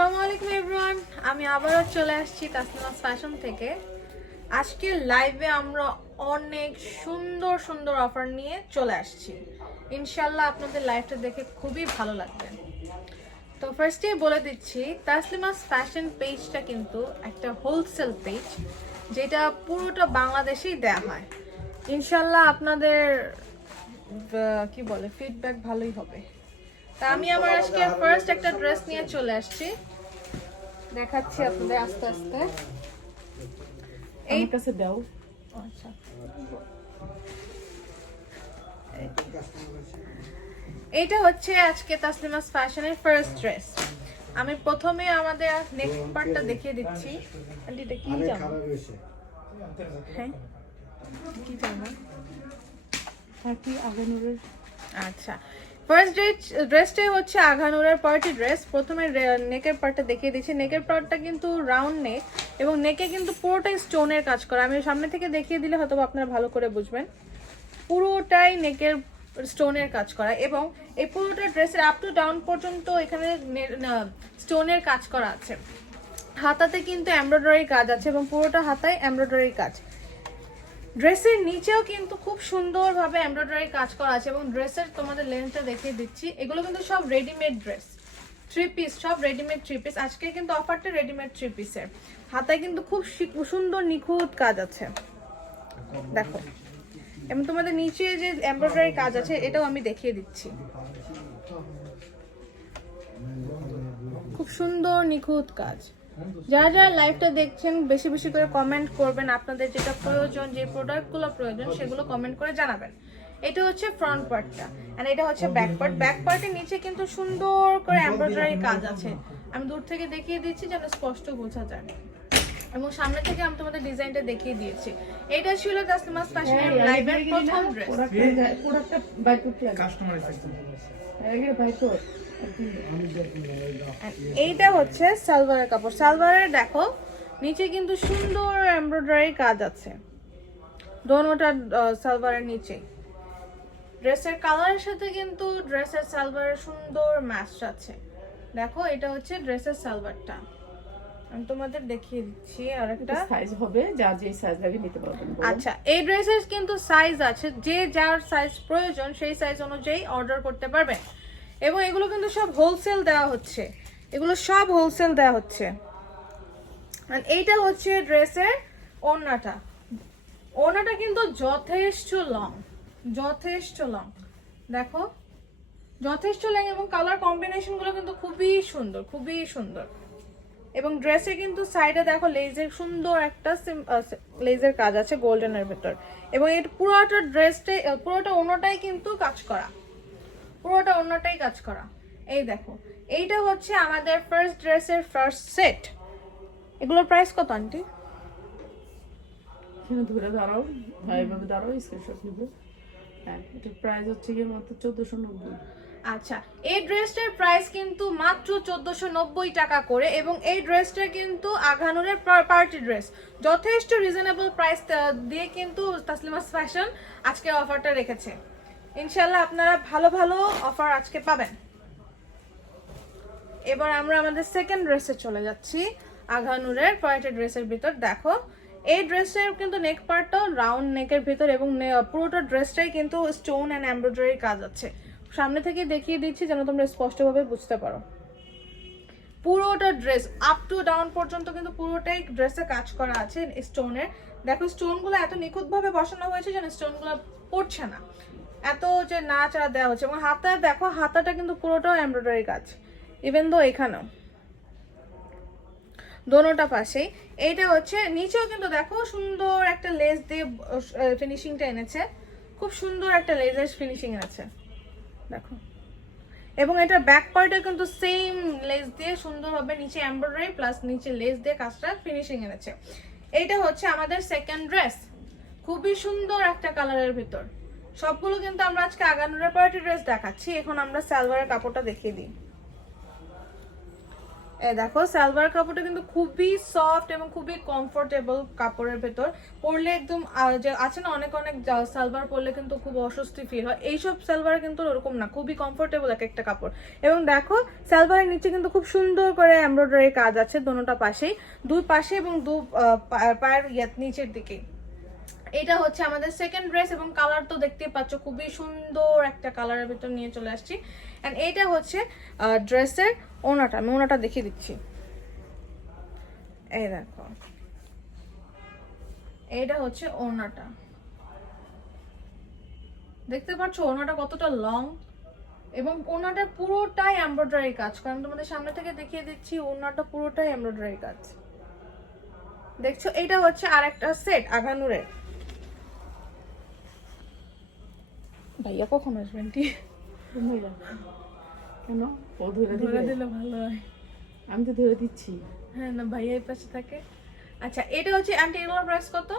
আসসালামু আলাইকুম এভরিওয়ান আমি আবারও চলে আসছি তাসলিমাস ফ্যাশন থেকে। আজকে লাইভে আমরা অনেক সুন্দর সুন্দর অফার নিয়ে চলে আসছি। ইনশাল্লাহ আপনাদের লাইভটা দেখে খুবই ভালো লাগবে। তো ফার্স্টেই বলে দিচ্ছি তাসলিমাস ফ্যাশন পেজটা কিন্তু একটা হোলসেল পেজ যেটা পুরোটা বাংলাদেশেই দেয়া হয়। ইনশাল্লাহ আপনাদের কি বলে ফিডব্যাক ভালোই হবে। তা আমি আমার আজকে ফার্স্ট একটা ড্রেস নিয়ে চলে আসছি। দেখাচ্ছি আপনাদের আস্তে আস্তে। এই কাছে দাও। আচ্ছা। এইটা হচ্ছে আজকে তাসলিমাস ফ্যাশনের ফার্স্ট ড্রেস আমি প্রথমে আমাদের নেক্সট পার্টটা দেখিয়ে দিচ্ছি। আন্টি এটা কি জানো হ্যাঁ? কি জানো থাকি আগানুরের? আচ্ছা। ফার্স্ট ড্রেসটাই হচ্ছে আঘানুরের পার্টি ড্রেস প্রথমে নেকের পার্টটা দেখিয়ে দিচ্ছি। নেকের পার্টটা কিন্তু রাউন্ড নেক এবং নেকে কিন্তু পুরোটাই স্টোনের কাজ করা। আমি সামনে থেকে দেখিয়ে দিলে হয়তো আপনারা ভালো করে বুঝবেন। পুরোটাই নেকের স্টোনের কাজ করা এবং এই পুরোটা ড্রেসের আপ টু ডাউন পর্যন্ত এখানে স্টোনের কাজ করা আছে। হাতাতে কিন্তু এমব্রয়ডারি কাজ আছে এবং পুরোটা হাতায় এমব্রয়ডারি কাজ। ড্রেসের নিচেও কিন্তু খুব সুন্দরভাবে এমব্রয়ডারি কাজ করা আছে এবং ড্রেসের তোমাদের লেন্থটা দেখিয়ে দিচ্ছি। এগুলো কিন্তু সব রেডিমেড ড্রেস থ্রি পিস সব রেডিমেড থ্রি পিস আজকে কিন্তু অফারটা রেডিমেড থ্রি পিসের হাতায় কিন্তু খুব সুন্দর নিখুঁত কাজ আছে। দেখো, এবং তোমাদের নিচে যে এমব্রয়ডারি কাজ আছে, এটাও আমি দেখিয়ে দিচ্ছি। খুব সুন্দর নিখুঁত কাজ। যারা যারা লাইভটা দেখছেন বেশি বেশি করে কমেন্ট করবেন আপনাদের যেটা প্রয়োজন যে প্রোডাক্টগুলো প্রয়োজন সেগুলো কমেন্ট করে জানাবেন। এটা হচ্ছে ফ্রন্ট পার্টটা এন্ড এটা হচ্ছে ব্যাক পার্ট ব্যাক পার্টের নিচে কিন্তু সুন্দর করে এমব্রয়ডারি কাজ আছে। আমি দূর থেকে দেখিয়ে দিচ্ছি যেন স্পষ্ট বোঝা যায়। এবং সামনে থেকে আমি তোমাদের ডিজাইনটা দেখিয়ে দিয়েছি। এটা ছিল তাসলিমাস ফ্যাশনের লাইভের প্রথম ড্রেস প্রোডাক্টটা বাই লাগে। কাস্টমার এসেছে আগে বাই কর এইটা হচ্ছে সালভারের কাপড়। সালভারের দেখো নিচে কিন্তু সুন্দর এমব্রয়ডারি কাজ আছে। দোনোটা সালভারের নিচে। ড্রেসের কালারের সাথে কিন্তু ড্রেসের সালভারের সুন্দর ম্যাচ আছে। দেখো এটা হচ্ছে ড্রেসের সালভারটা আমি তোমাদের দেখিয়ে দিচ্ছি আর একটা সাইজ হবে যা যে সাইজ লাগে নিতে পারবেন আচ্ছা এই ড্রেসের কিন্তু সাইজ আছে যে যার সাইজ প্রয়োজন সেই সাইজ অনুযায়ী অর্ডার করতে পারবেন এবং এগুলো কিন্তু সব হোলসেল দেওয়া হচ্ছে। এগুলো সব হোলসেল দেওয়া হচ্ছে। এইটা হচ্ছে ড্রেসের ওড়নাটা। ওড়নাটা কিন্তু যথেষ্ট লং যথেষ্ট লং দেখো, যথেষ্ট লং এবং কালার কম্বিনেশনগুলো কিন্তু খুবই সুন্দর খুবই সুন্দর। এবং ড্রেসে কিন্তু সাইডে দেখো লেজের সুন্দর একটা লেজের কাজ আছে গোল্ডেনের ভেতর। এবং এর পুরোটা ড্রেসটাই পুরোটা অন্যটাই কিন্তু কাজ করা। পুরোটা অন্যটাই কাজ করা। এই দেখো এইটা হচ্ছে আমাদের ফার্স্ট ড্রেসের ফার্স্ট সেট এগুলোর প্রাইস কত আন্টি এখানে ধরে দাঁড়াও হ্যাঁ এইভাবে দাঁড়াও স্ক্রিনশট নিব। হ্যাঁ এটার প্রাইস হচ্ছে কি মাত্র চোদ্দশো নব্বই। আচ্ছা এই ড্রেসটার প্রাইস কিন্তু মাত্র চোদ্দশো নব্বই টাকা করে এবং এই ড্রেসটা কিন্তু আঘানুরের পার্টি ড্রেস যথেষ্ট রিজনেবল প্রাইস দিয়ে কিন্তু তাসলিমাস ফ্যাশন আজকে অফারটা রেখেছে। ইনশাল্লাহ আপনারা ভালো ভালো অফার আজকে পাবেন। এবার আমরা আমাদের সেকেন্ড ড্রেসে চলে যাচ্ছি। আঘানুরের কয়েকটা ড্রেসের ভিতর। দেখো, এই ড্রেসটার কিন্তু নেক পার্টটাও রাউন্ড নেকের ভিতর এবং পুরোটা ড্রেসটাই কিন্তু স্টোন অ্যান্ড এমব্রয়ডারি কাজ আছে। সামনে থেকে দেখিয়ে দিচ্ছি যেন তোমরা স্পষ্টভাবে বুঝতে পারো। পুরোটা ড্রেস আপ টু ডাউন পর্যন্ত কিন্তু পুরোটাই ড্রেসে কাজ করা আছে স্টোনের দেখো স্টোনগুলো এত নিখুঁতভাবে বসানো হয়েছে যেন স্টোনগুলো পড়ছে না। এত যে নাচড়া দেওয়া হচ্ছে, এবং হাতা দেখো, হাতাটা কিন্তু পুরোটাও এমব্রয়ডারি কাজ ইভেন দো এখানেও। দোনোটা পাশেই। এইটা হচ্ছে, নিচেও কিন্তু দেখো সুন্দর একটা লেস দিয়ে ফিনিশিংটা এনেছে। খুব সুন্দর একটা লেজের ফিনিশিং আছে দেখো। এবং এটা ব্যাক পার্টে কিন্তু সেম লেস দিয়ে সুন্দরভাবে নিচে এমব্রয়ডারি প্লাস নিচে লেস দিয়ে কাজটা ফিনিশিং এনেছে। এইটা হচ্ছে আমাদের সেকেন্ড ড্রেস খুবই সুন্দর একটা কালারের ভিতর। সবগুলো কিন্তু আমরা আজকে আগানুরের পার্টি ড্রেস দেখাচ্ছি। এখন আমরা সালোয়ারের কাপড়টা দেখিয়ে দিই। এই দেখো, সালোয়ার কাপড়টা কিন্তু খুবই সফট এবং খুবই কমফোর্টেবল কাপড়ের ভেতর। পরলে একদম যে আছে না, অনেক অনেক সালোয়ার পরলে কিন্তু খুব অস্বস্তি ফিল হয়। এইসব সালোয়ার কিন্তু ওরকম না, খুবই কমফোর্টেবল এক একটা কাপড়। এবং দেখো, সালোয়ারের নিচে কিন্তু খুব সুন্দর করে এমব্রয়ডারি কাজ আছে, দোনোটা পাশেই। দুই পাশে এবং দু পায়ের ইয়ে- নিচের দিকে। এটা হচ্ছে আমাদের সেকেন্ড ড্রেস এবং কালার তো দেখতেই পাচ্ছ, খুবই সুন্দর একটা কালারের ভিতর নিয়ে চলে আসছি। অ্যান্ড এইটা হচ্ছে ড্রেসের ওনাটা, আমি ওনাটা দেখিয়ে দিচ্ছি। এই দেখো। এইটা হচ্ছে ওনাটা। দেখতে পাচ্ছ, ওনাটা কতটা লং এবং ওনাটা পুরোটাই এমব্রয়ডারি কাজ। কারণ তোমাদের সামনে থেকে দেখিয়ে দিচ্ছি, ওনাটা পুরোটাই এমব্রয়ডারি কাজ। দেখছ এটা হচ্ছে আর একটা সেট আগানুরের। ভাইয়া কখন আসবেন টি কেন? ও ধরে ধরে দিলে ভালো হয়। আমি তো ধরে দিচ্ছি। হ্যাঁ না ভাইয়া এই পাশে থাকে। আচ্ছা এটা হচ্ছে অ্যান্টি এগুলোর প্রাইস কত?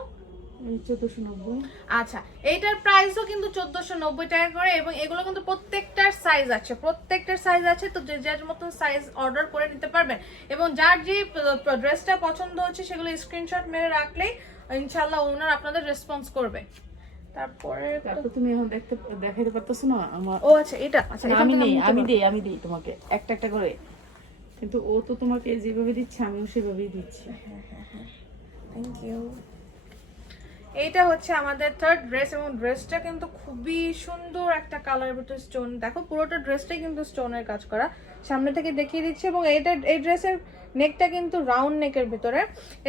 চোদ্দশো নব্বই। আচ্ছা এইটার প্রাইসও কিন্তু চোদ্দশো নব্বই টাকা করে এবং এগুলো কিন্তু প্রত্যেকটার সাইজ আছে। প্রত্যেকটার সাইজ আছে তো যে যার মতন সাইজ অর্ডার করে নিতে পারবেন। এবং যার যে ড্রেসটা পছন্দ হচ্ছে সেগুলো স্ক্রিনশট মেরে রাখলেই ইনশাল্লাহ ওনার আপনাদের রেসপন্স করবে। তারপরে তারপর তুমি এখন দেখতে দেখাইতে পারতেছো না আমার ও আচ্ছা এটা আচ্ছা আমি নেই আমি। দেই আমি দিই তোমাকে একটা একটা করে। কিন্তু ও তো তোমাকে যেভাবে দিচ্ছে আমিও সেভাবেই দিচ্ছি। থ্যাংক ইউ এইটা হচ্ছে আমাদের থার্ড ড্রেস এবং ড্রেসটা কিন্তু খুবই সুন্দর একটা কালারের ভিতরে স্টোন দেখো, পুরোটা ড্রেসটাই কিন্তু স্টোনের কাজ করা। সামনে থেকে দেখিয়ে দিচ্ছি এবং এইটা, এই ড্রেসের নেকটা কিন্তু রাউন্ড নেকের ভিতরে।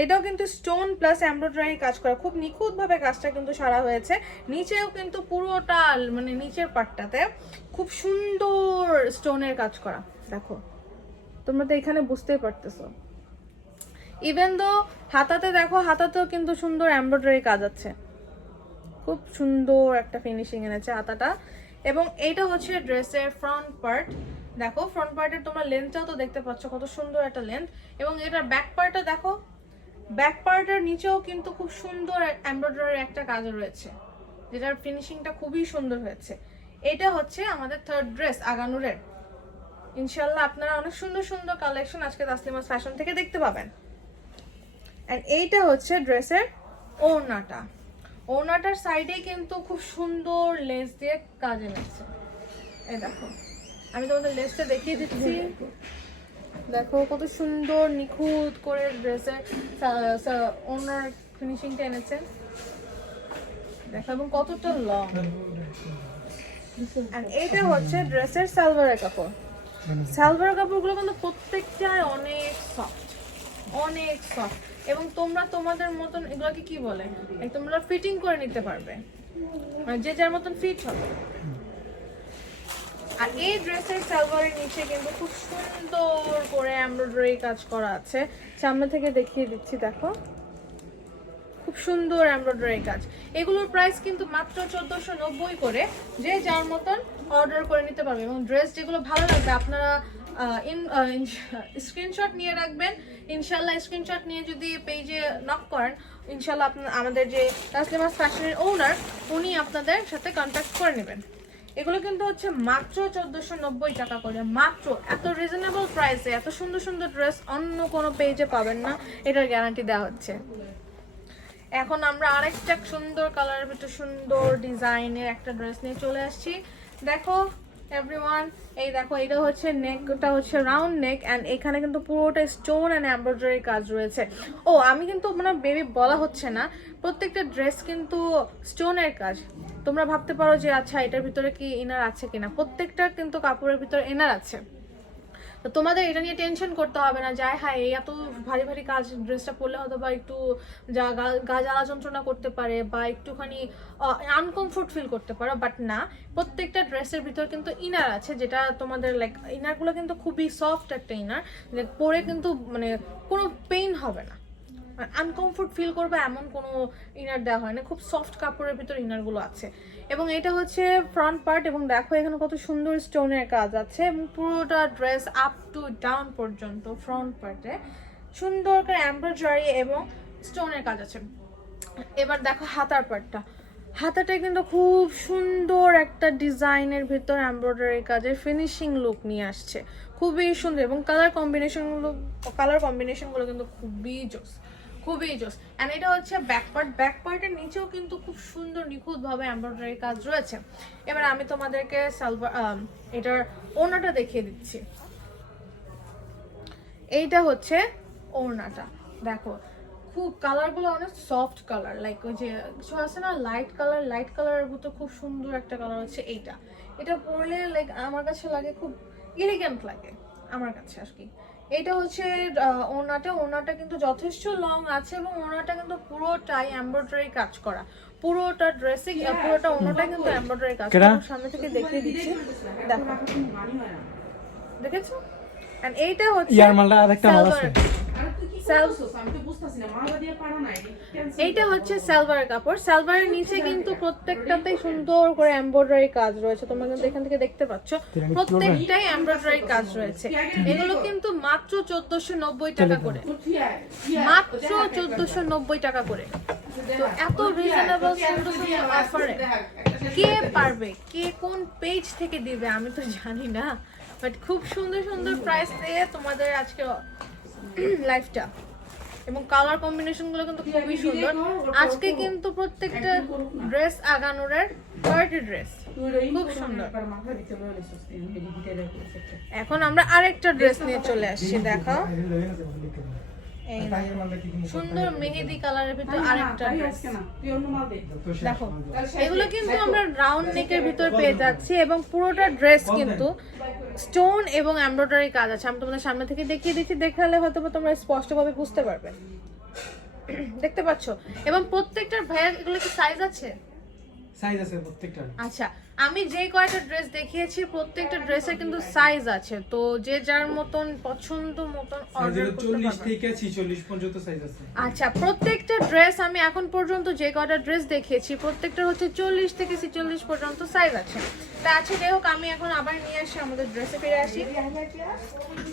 এটাও কিন্তু স্টোন প্লাস এমব্রয়ডারি কাজ করা। খুব নিখুঁতভাবে কাজটা কিন্তু সারা হয়েছে। নিচেও কিন্তু পুরোটা মানে নিচের পাটটাতে খুব সুন্দর স্টোনের কাজ করা। দেখো, তোমরা তো এখানে বুঝতেই পারতেছো। ইভেন দো হাতাতে দেখো, হাতাতেও কিন্তু সুন্দর এমব্রয়ডারি কাজ আছে। খুব সুন্দর একটা ফিনিশিং এনেছে হাতাটা। এবং এইটা হচ্ছে ড্রেসের ফ্রন্ট পার্ট দেখো ফ্রন্ট পার্টের তোমরা লেন্থটাও তো দেখতে পাচ্ছ, কত সুন্দর একটা লেন্থ এবং এটার ব্যাক পার্টটা দেখো ব্যাক পার্টের নিচেও কিন্তু খুব সুন্দর এমব্রয়ডারি একটা কাজ রয়েছে, যেটার ফিনিশিংটা খুবই সুন্দর হয়েছে। এটা হচ্ছে আমাদের থার্ড ড্রেস আগানুরের ইনশাল্লাহ আপনারা অনেক সুন্দর সুন্দর কালেকশন আজকে তাসলিমাস ফ্যাশন থেকে দেখতে পাবেন। অ্যান্ড এইটা হচ্ছে ড্রেসের ওড়নাটা। ওড়নাটার সাইডে কিন্তু খুব সুন্দর লেস দিয়ে কাজে এনেছে এই দেখো আমি তোমাদের লেসটা দেখিয়ে দিচ্ছি। দেখো। কত সুন্দর নিখুঁত করে ড্রেসের ওনার ফিনিশিংটা এনেছে। দেখো এবং কতটা লং এইটা হচ্ছে ড্রেসের সালোয়ারের কাপড়। সালোয়ার কাপড়গুলো কিন্তু প্রত্যেকটাই অনেক সফট অনেক সফট এবং তোমরা তোমাদের মতন এগুলোকে কি বলে? তোমরা ফিটিং করে নিতে পারবে। মানে যে যার মতন ফিট হবে। আর এই ড্রেসের সালোয়ারের নিচে কিন্তু খুব সুন্দর করে এমব্রয়ডারি কাজ করা আছে। সামনে থেকে দেখিয়ে দিচ্ছি, দেখো। খুব সুন্দর এমব্রয়ডারি কাজ। এগুলোর প্রাইস কিন্তু মাত্র চোদ্দোশো করে। যে যার মতন অর্ডার করে নিতে পারবে। এবং ড্রেস যেগুলো ভালো লাগবে, আপনারা স্ক্রিনশট নিয়ে রাখবেন। ইনশাল্লাহ স্ক্রিনশট নিয়ে যদি পেজে নক করেন, ইনশাল্লাহ আপনার, আমাদের যে তাসলিমাস ফ্যাশনের ওনার উনি আপনাদের সাথে কন্ট্যাক্ট করে নেবেন। এগুলো কিন্তু হচ্ছে মাত্র চোদ্দোশো নব্বই টাকা করে। মাত্র এত রিজনেবল প্রাইসে এত সুন্দর সুন্দর ড্রেস অন্য কোনো পেজে পাবেন না, এটার গ্যারান্টি দেওয়া হচ্ছে। এখন আমরা আরেকটা সুন্দর কালারের ভিতর সুন্দর ডিজাইনের একটা ড্রেস নিয়ে চলে আসছি। দেখো এভরিওয়ান এই দেখো এটা হচ্ছে নেকটা হচ্ছে রাউন্ড নেক অ্যান্ড এখানে কিন্তু পুরোটা স্টোন অ্যান্ড এমব্রয়ডারি কাজ রয়েছে। ও, আমি কিন্তু মানে বেবি বলা হচ্ছে না, প্রত্যেকটা ড্রেস কিন্তু স্টোনের কাজ। তোমরা ভাবতে পারো যে আচ্ছা এটার ভিতরে কি ইনার আছে কিনা? প্রত্যেকটা কিন্তু কাপড়ের ভিতরে ইনার আছে। তো তোমাদের এটা নিয়ে টেনশন করতে হবে না যায় হ্যাঁ এই এত ভারী ভারী কাজ ড্রেসটা পরলে হয়তো বা একটু যা গা- জ্বালা যন্ত্রণা করতে পারে বা একটুখানি আনকমফোর্ট ফিল করতে পারো বাট না, প্রত্যেকটা ড্রেসের ভিতর কিন্তু ইনার আছে, যেটা তোমাদের লাইক ইনারগুলো কিন্তু খুবই সফট একটা ইনার পরে কিন্তু মানে কোনো পেইন হবে না। আনকমফোর্ট ফিল করবে এমন কোনো ইনার দেওয়া হয় না। খুব সফট কাপড়ের ভিতর ইনারগুলো আছে। এবং এটা হচ্ছে ফ্রন্ট পার্ট এবং দেখো এখানে কত সুন্দর স্টোনের কাজ আছে এবং পুরোটা ড্রেস আপ টু ডাউন পর্যন্ত ফ্রন্ট পার্টে সুন্দর করে এমব্রয়ডারি এবং স্টোনের কাজ আছে। এবার দেখো হাতার পার্টটা হাতাটা কিন্তু খুব সুন্দর একটা ডিজাইনের ভিতর এমব্রয়ডারি কাজের ফিনিশিং লুক নিয়ে আসছে। খুবই সুন্দর এবং কালার কম্বিনেশনগুলো কালার কম্বিনেশনগুলো কিন্তু খুবই জোস। খুবই জোস অ্যান্ড এটা হচ্ছে ব্যাক পার্ট ব্যাক পার্টের নিচেও কিন্তু খুব সুন্দর, নিখুঁতভাবে এমব্রয়ডারি কাজ রয়েছে। এবার আমি তোমাদেরকে সালভার এটার ওনাটা দেখিয়ে দিচ্ছি। এইটা হচ্ছে ওড়নাটা। দেখো, খুব কালারগুলো অনেক সফট কালার লাইক ওই যে কিছু আছে না লাইট কালার লাইট কালারের ভিতর খুব সুন্দর একটা কালার হচ্ছে এইটা। এটা পরলে লাইক আমার কাছে লাগে, খুব ইলিগেন্ট লাগে। আমার কাছে আর কি। এটা হচ্ছে ওনাটা ওড়নাটা কিন্তু যথেষ্ট লং আছে এবং ওনাটা কিন্তু পুরোটাই এমব্রয়ডারি কাজ করা। পুরোটা ড্রেসিং পুরোটা ওনাটা কিন্তু এমব্রয়ডারি কাজ করা। সামনে থেকে দেখিয়ে দিচ্ছি। দেখো দেখেছ? এন্ড এইটা হচ্ছে ইয়ার মালটা আরেকটা মাল আছে। এইটা হচ্ছে সালভার কাপড়। সালভারের নিচে কিন্তু প্রত্যেকটাতেই সুন্দর করে এমব্রয়ডারি কাজ রয়েছে। তোমরা কিন্তু এখান থেকে দেখতে পাচ্ছ। প্রত্যেকটাই এমব্রয়ডারি কাজ রয়েছে। এগুলো কিন্তু মাত্র চোদ্দশো নব্বই টাকা করে। মাত্র চোদ্দশো নব্বই টাকা করে। তো এত রিজনেবল সুন্দর সুন্দর অফারে কে পারবে? কে কোন পেজ থেকে দিবে? আমি তো জানি না। বাট খুব সুন্দর সুন্দর প্রাইস দিয়ে তোমাদের আজকে লাইফটা এবং কালার কম্বিনেশনগুলো কিন্তু খুবই সুন্দর। আজকে কিন্তু প্রত্যেকটা ড্রেস আগানোরের পার্টি ড্রেস খুব সুন্দর। এখন আমরা আরেকটা ড্রেস নিয়ে চলে আসছি দেখো। সুন্দর মেহেদি কালারের ভিতর আরেকটা দেখো এগুলো কিন্তু আমরা রাউন্ড নেকের ভিতর পেয়ে যাচ্ছি এবং পুরোটা ড্রেস কিন্তু স্টোন এবং এমব্রয়ডারি কাজ আছে। আমি তোমাদের সামনে থেকে দেখিয়ে দিচ্ছি, দেখালে হয়তো তোমরা স্পষ্টভাবে বুঝতে পারবে। দেখতে পাচ্ছ? এবং প্রত্যেকটার ভাইয়া এগুলো কি সাইজ আছে? সাইজ আছে প্রত্যেকটার। আচ্ছা আমি যে কয়টা ড্রেস দেখিয়েছি প্রত্যেকটা ড্রেসের কিন্তু সাইজ আছে। তো যে যার মতন পছন্দ মতন অর্ডার করতে চল্লিশ পারবে। থেকে ছিচল্লিশ পর্যন্ত সাইজ আছে। আচ্ছা প্রত্যেকটা ড্রেস আমি এখন পর্যন্ত যে কটা ড্রেস দেখিয়েছি প্রত্যেকটা হচ্ছে চল্লিশ থেকে ছিচল্লিশ পর্যন্ত সাইজ আছে। তা আছে যাই হোক আমি এখন আবার নিয়ে আসি আমাদের ড্রেসে ফিরে আসি।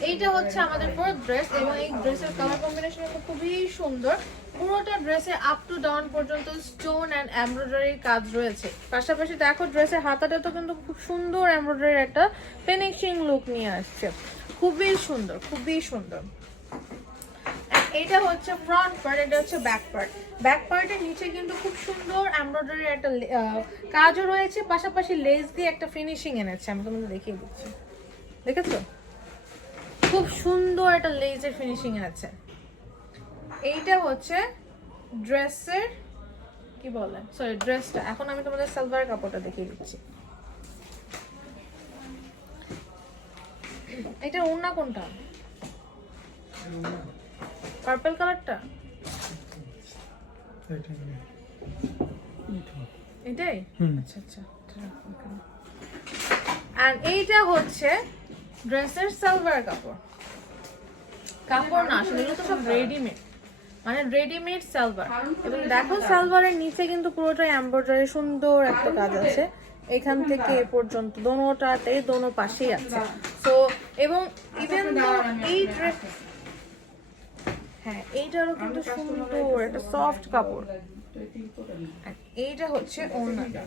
এইটা হচ্ছে আমাদের পুরো ড্রেস এবং এই ড্রেসের কালার কম্বিনেশন খুবই সুন্দর। পুরোটা ড্রেসে আপ টু ডাউন পর্যন্ত স্টোন অ্যান্ড এমব্রয়ডারির কাজ রয়েছে। পাশাপাশি দেখো ড্রেসের হাতাটা তো কিন্তু খুব সুন্দর এমব্রয়ডারির একটা ফিনিশিং লুক নিয়ে আসছে। খুবই সুন্দর খুবই সুন্দর। এটা হচ্ছে ফ্রন্ট পার্ট এটা হচ্ছে ব্যাক পার্ট ব্যাক পার্টের নিচে কিন্তু খুব সুন্দর এমব্রয়ডারি একটা কাজও রয়েছে, পাশাপাশি লেস দিয়ে একটা ফিনিশিং এনেছে। আমি তোমাদের দেখিয়ে দিচ্ছি। দেখেছ? খুব সুন্দর একটা লেজের ফিনিশিং আছে এইটা হচ্ছে ড্রেসের কি বলে? সরি ড্রেসটা এখন আমি তোমাদের সালভার কাপড়টা দেখিয়ে দিচ্ছি। এটা ওড়না কোনটা? পার্পল কালারটা এটাই? আচ্ছা আচ্ছা। আর এইটা হচ্ছে ড্রেসের সালভার কাপড়। কাপড় না আসলে তো সব রেডিমেড মানে রেডিমেড সালভার এবং দেখো সালভারের নিচে কিন্তু পুরোটাই এমব্রয়ডারি সুন্দর একটা কাজ আছে। এখান থেকে এ পর্যন্ত দোনোটাতে দোনো পাশেই আছে। তো এবং ইভেন এই ড্রেস হ্যাঁ এইটারও কিন্তু সুন্দর একটা সফট কাপড়। এইটা হচ্ছে ওড়নাটা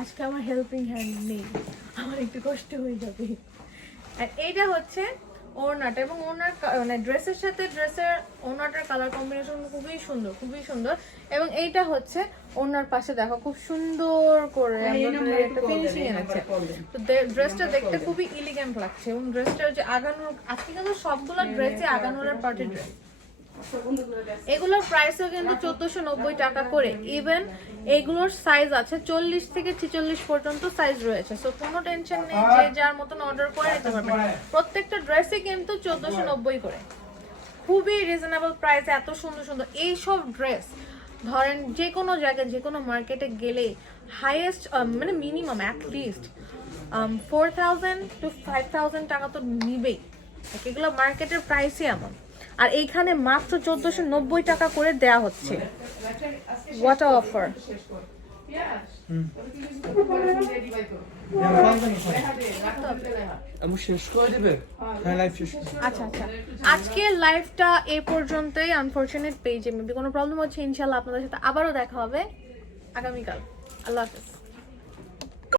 আজকে আমার হেল্পিং হ্যান্ড নেই। আমার একটু কষ্ট হয়ে যাবে। আর এইটা হচ্ছে ওড়নাটা এবং ওনার মানে ড্রেসের সাথে ড্রেসের ওড়নাটার কালার কম্বিনেশন খুবই সুন্দর খুবই সুন্দর। এবং এইটা হচ্ছে ওনার পাশে দেখো খুব সুন্দর করে ফিনিশিং এনেছে। তো ড্রেসটা দেখতে খুবই ইলিগেন্ট লাগছে এবং ড্রেসটা যে আগানোর আজকে কিন্তু সবগুলো ড্রেসে আগানোর পার্টি ড্রেস এগুলোর প্রাইসও কিন্তু চোদ্দশো নব্বই টাকা করে। ইভেন এগুলোর সাইজ আছে, চল্লিশ থেকে ছিচল্লিশ পর্যন্ত সাইজ রয়েছে। সো কোনো টেনশন নেই, যে যার মতন অর্ডার করে নিতে পারবেন প্রত্যেকটা ড্রেসে কিন্তু চোদ্দশো নব্বই করে। খুবই রিজনেবল প্রাইসে এত সুন্দর সুন্দর। এইসব ড্রেস ধরেন যে কোনো জায়গায়, যে কোনো মার্কেটে গেলে হাইয়েস্ট মানে minimum at least four thousand to five thousand টাকা তো নিবেই। এগুলো মার্কেটের প্রাইসই এমন। আর এইখানে মাত্র চোদ্দশো নব্বই টাকা করে দেয়া হচ্ছে। হোয়াট অফার আচ্ছা আচ্ছা। আজকের লাইভটা এই পর্যন্তই। আনফরচুনেট পেজে মেবি কোনো প্রবলেম হচ্ছে ইনশাল্লাহ আপনাদের সাথে আবারও দেখা হবে। আগামীকাল। আল্লাহ হাফেজ।